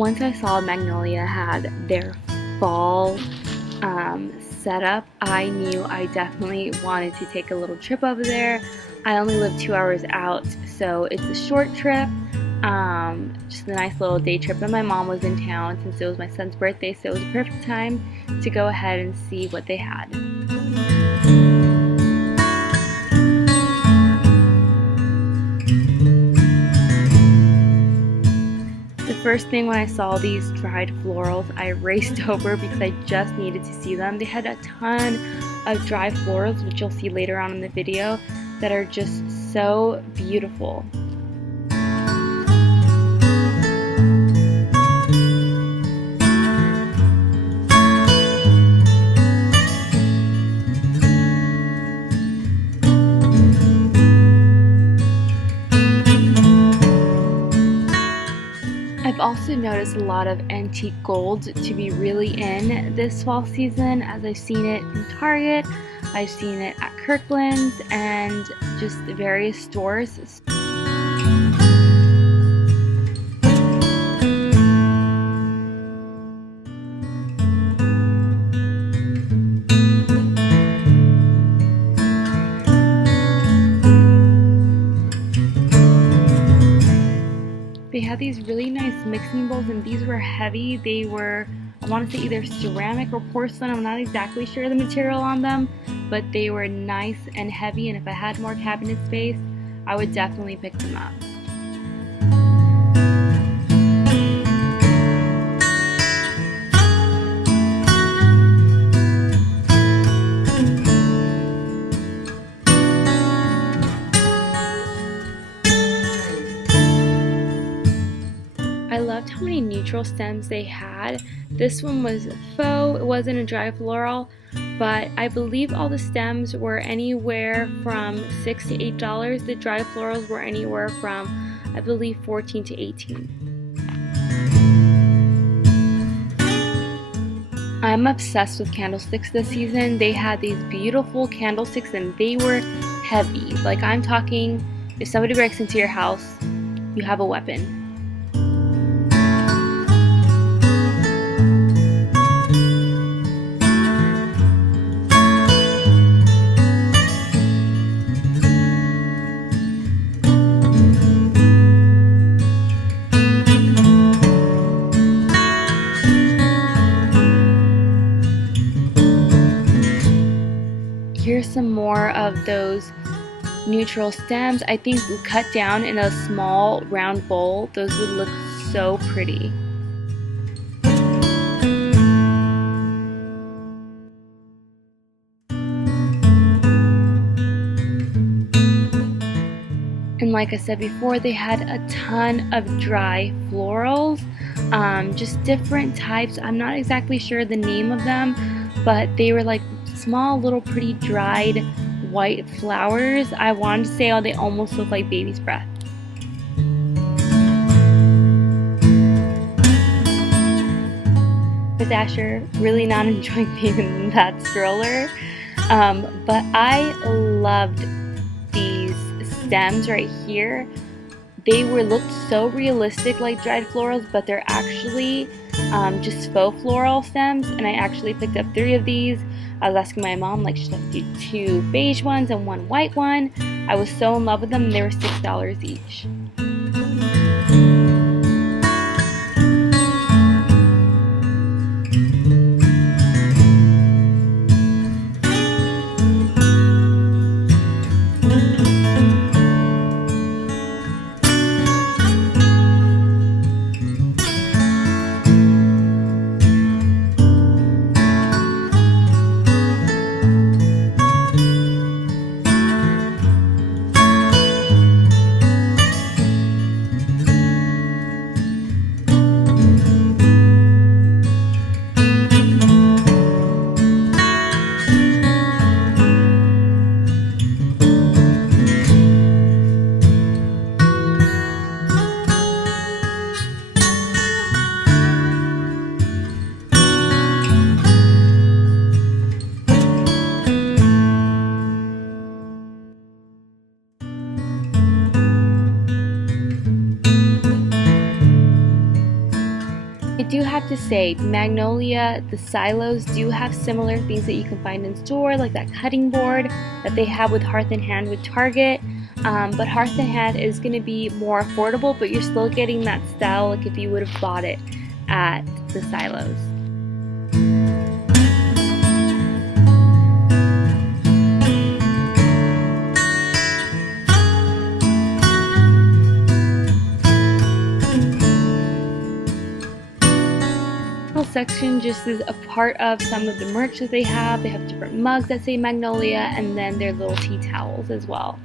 once I saw Magnolia had their fall setup, I knew I definitely wanted to take a little trip over there. I only live 2 hours out, so it's a short trip, just a nice little day trip, and my mom was in town since it was my son's birthday, so it was a perfect time to go ahead and see what they had. The first thing when I saw these dried florals, I raced over because I just needed to see them. They had a ton of dried florals, which you'll see later on in the video, that are just so beautiful. I've also noticed a lot of antique gold to be really in this fall season, as I've seen it in Target, I've seen it at Kirkland's, and just various stores. They had these really nice mixing bowls, and these were heavy. They were, I want to say, either ceramic or porcelain. I'm not exactly sure the material on them, but they were nice and heavy, and if I had more cabinet space, I would definitely pick them up. I loved how many neutral stems they had. This one was faux, it wasn't a dry floral, but I believe all the stems were anywhere from $6 to $8. The dry florals were anywhere from, I believe, $14 to $18. I'm obsessed with candlesticks this season. They had these beautiful candlesticks and they were heavy. Like, I'm talking, if somebody breaks into your house, you have a weapon. Here's some more of those neutral stems. I think cut down in a small round bowl, those would look so pretty. And like I said before, they had a ton of dry florals, just different types. I'm not exactly sure the name of them, but they were like small little pretty dried white flowers. I wanted to say, oh, they almost look like baby's breath. With Asher really not enjoying being in that stroller, but I loved these stems right here. They looked so realistic like dried florals, but they're actually just faux floral stems, and I actually picked up 3 of these. I was asking my mom, like, should I do 2 beige ones and 1 white one? I was so in love with them, and they were $6 each. I do have to say, Magnolia, the silos do have similar things that you can find in store, like that cutting board that they have with Hearth and Hand with Target. But Hearth and Hand is going to be more affordable, but you're still getting that style like if you would have bought it at the silos. Section just is a part of some of the merch that they have. They have different mugs that say Magnolia, and then their little tea towels as well.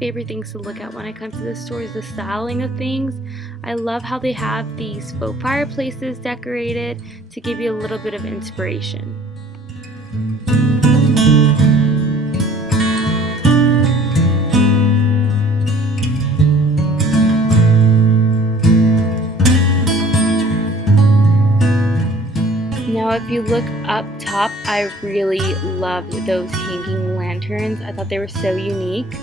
Favorite things to look at when I come to this store is the styling of things. I love how they have these faux fireplaces decorated to give you a little bit of inspiration. Now if you look up top, I really loved those hanging lanterns. I thought they were so unique.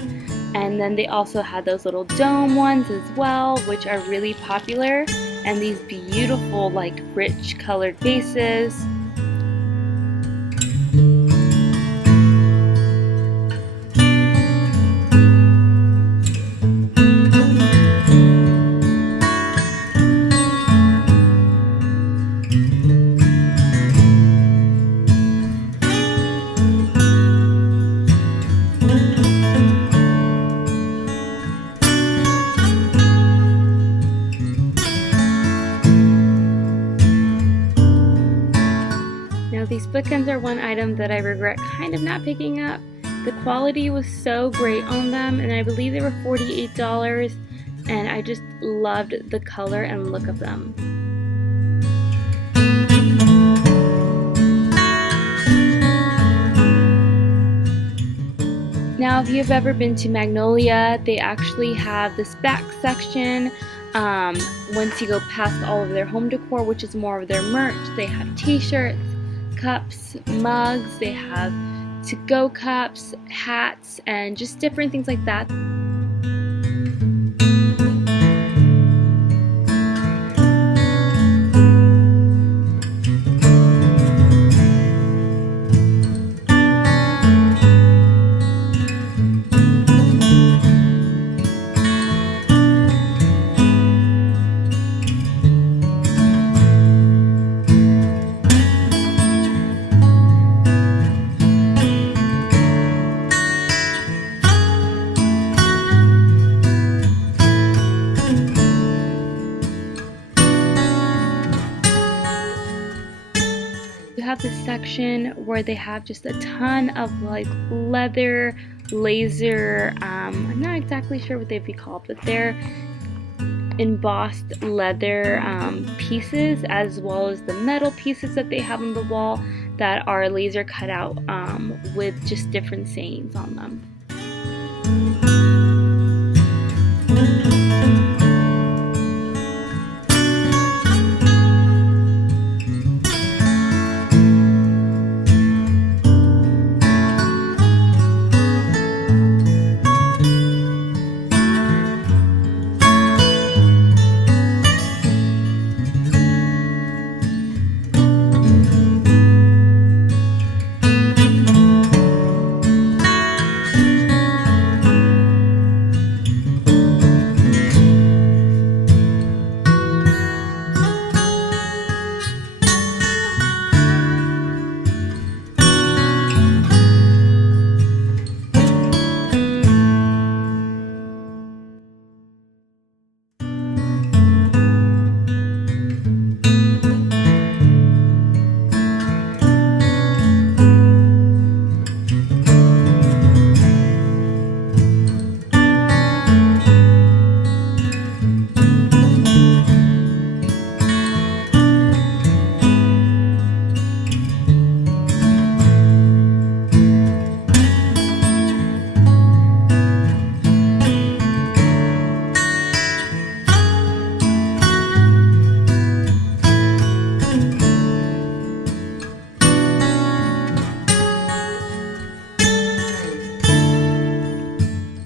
And then they also had those little dome ones as well, which are really popular. And these beautiful, like, rich colored vases. These bookends are one item that I regret kind of not picking up. The quality was so great on them, and I believe they were $48, and I just loved the color and look of them. Now, if you've ever been to Magnolia, they actually have this back section. Once you go past all of their home decor, which is more of their merch, they have t-shirts, cups, mugs, they have to-go cups, hats, and just different things like that. Have this section where they have just a ton of like leather, laser, I'm not exactly sure what they'd be called, but they're embossed leather pieces, as well as the metal pieces that they have on the wall that are laser cut out with just different sayings on them.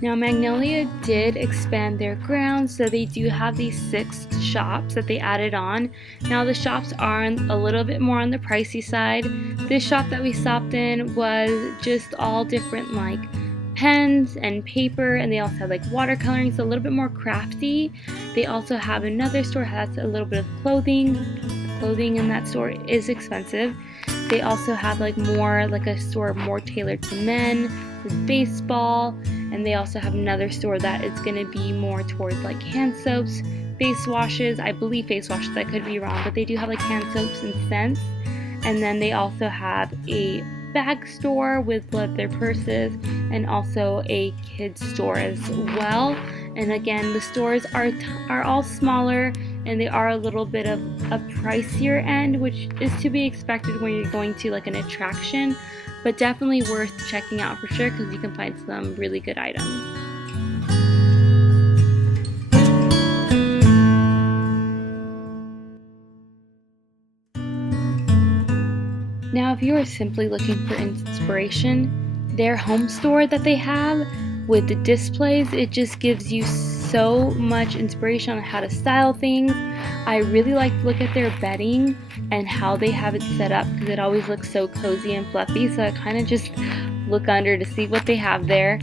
Now Magnolia did expand their grounds, so they do have these 6 shops that they added on. Now the shops are a little bit more on the pricey side. This shop that we stopped in was just all different like pens and paper, and they also have like watercoloring, so a little bit more crafty. They also have another store that has a little bit of clothing. The clothing in that store is expensive. They also have like a store more tailored to men with baseball, and they also have another store that is going to be more towards like hand soaps, face washes. I believe face washes, I could be wrong, but they do have like hand soaps and scents. And then they also have a bag store with leather purses and also a kids store as well. And again, the stores are all smaller, and they are a little bit of a pricier end, which is to be expected when you're going to like an attraction, but definitely worth checking out for sure because you can find some really good items. Now, if you are simply looking for inspiration, their home store that they have with the displays, it just gives you so much inspiration on how to style things. I really like to look at their bedding and how they have it set up because it always looks so cozy and fluffy, so I kind of just look under to see what they have there.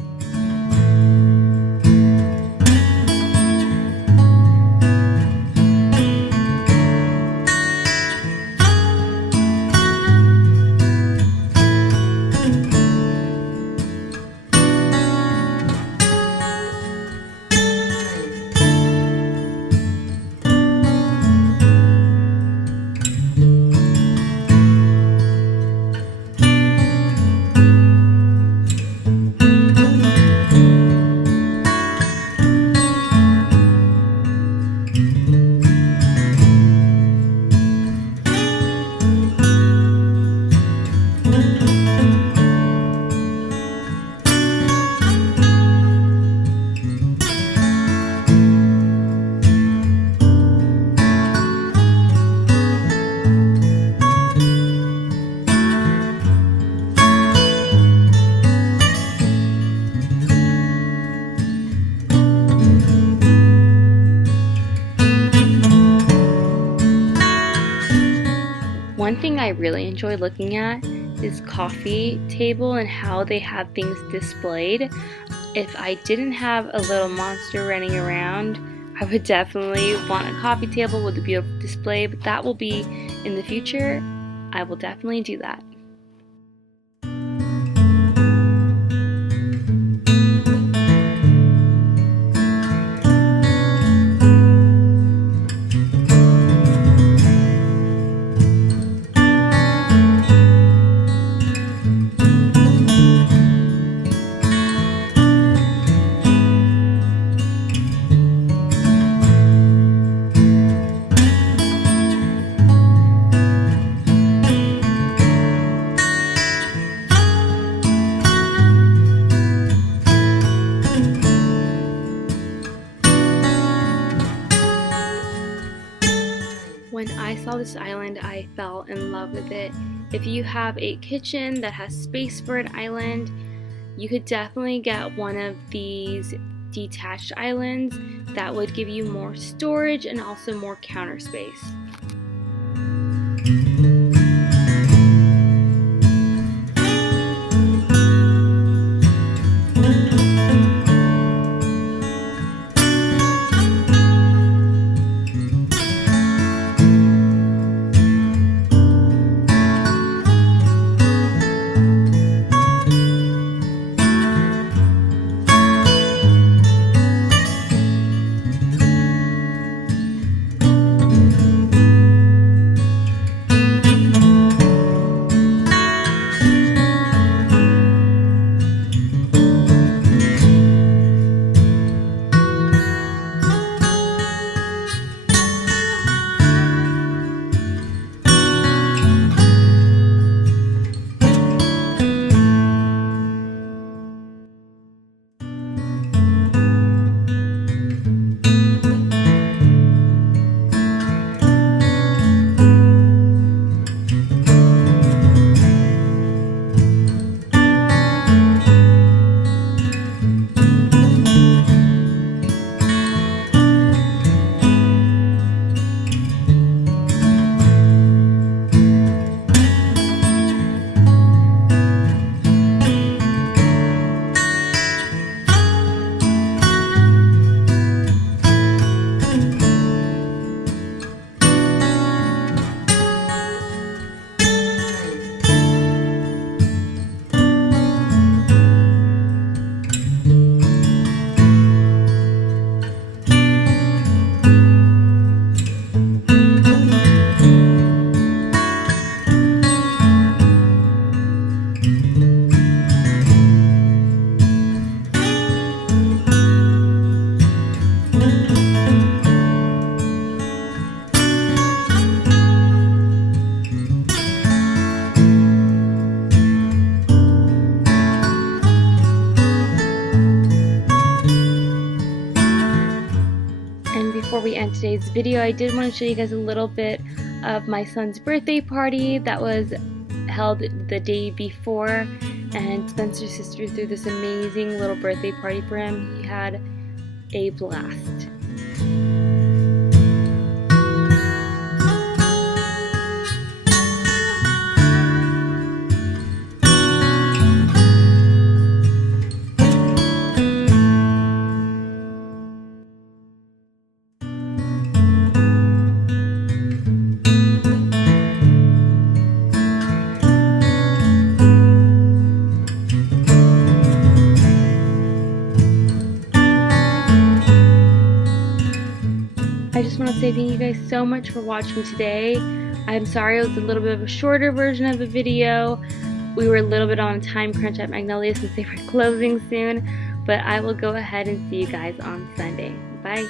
One thing I really enjoy looking at is coffee table and how they have things displayed. If I didn't have a little monster running around, I would definitely want a coffee table with a beautiful display, but that will be in the future. I will definitely do that. When I saw this island, I fell in love with it. If you have a kitchen that has space for an island, you could definitely get one of these detached islands that would give you more storage and also more counter space. end today's video. I did want to show you guys a little bit of my son's birthday party that was held the day before, and Spencer's sister threw this amazing little birthday party for him. He had a blast. I just want to say thank you guys so much for watching today. I'm sorry it was a little bit of a shorter version of the video. We were a little bit on a time crunch at Magnolia since they were closing soon, but I will go ahead and see you guys on Sunday. Bye!